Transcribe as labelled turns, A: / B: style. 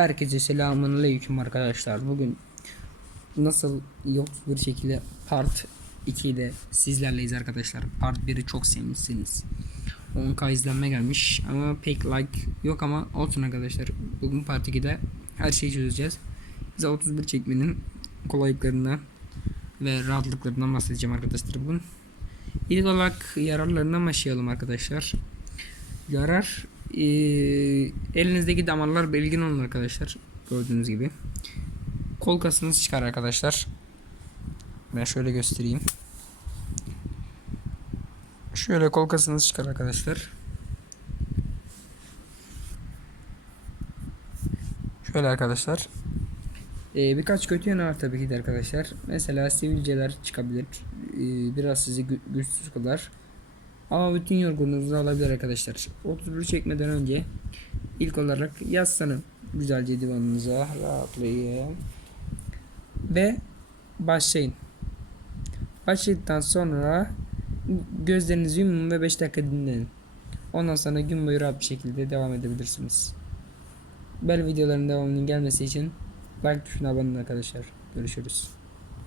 A: Herkese selamun aleyküm arkadaşlar. Bugün nasıl yoksul bir şekilde part 2 ile sizlerleyiz arkadaşlar. Part 1'i çok sevmişsiniz. 10k izlenme gelmiş ama pek like yok ama olsun arkadaşlar. Bugün part 2'de her şeyi çözeceğiz. Size 31 çekmenin kolaylıklarından ve rahatlıklarından bahsedeceğim arkadaşlar bugün. İlk olarak yararlarından başlayalım arkadaşlar. Yarar eee, elinizdeki damarlar belgin olun arkadaşlar. Gördüğünüz gibi. Kol kasınız çıkar arkadaşlar. Ben şöyle göstereyim. Şöyle kol kasınız çıkar arkadaşlar. Şöyle arkadaşlar. Ee, birkaç kötü yanı var tabii ki de arkadaşlar. Mesela sivilceler çıkabilir. Ee, biraz sizi gü- güçsüz kılar. Ama bütün yorgunluğunuzu alabilir arkadaşlar. 31 çekmeden önce ilk olarak yaslanın. Güzelce divanınıza rahatlayın. Ve başlayın. Başladıktan sonra gözlerinizi yumun ve 5 dakika dinlenin. Ondan sonra gün boyu rahat bir şekilde devam edebilirsiniz. Böyle videoların devamının gelmesi için like tuşuna abone arkadaşlar. Görüşürüz.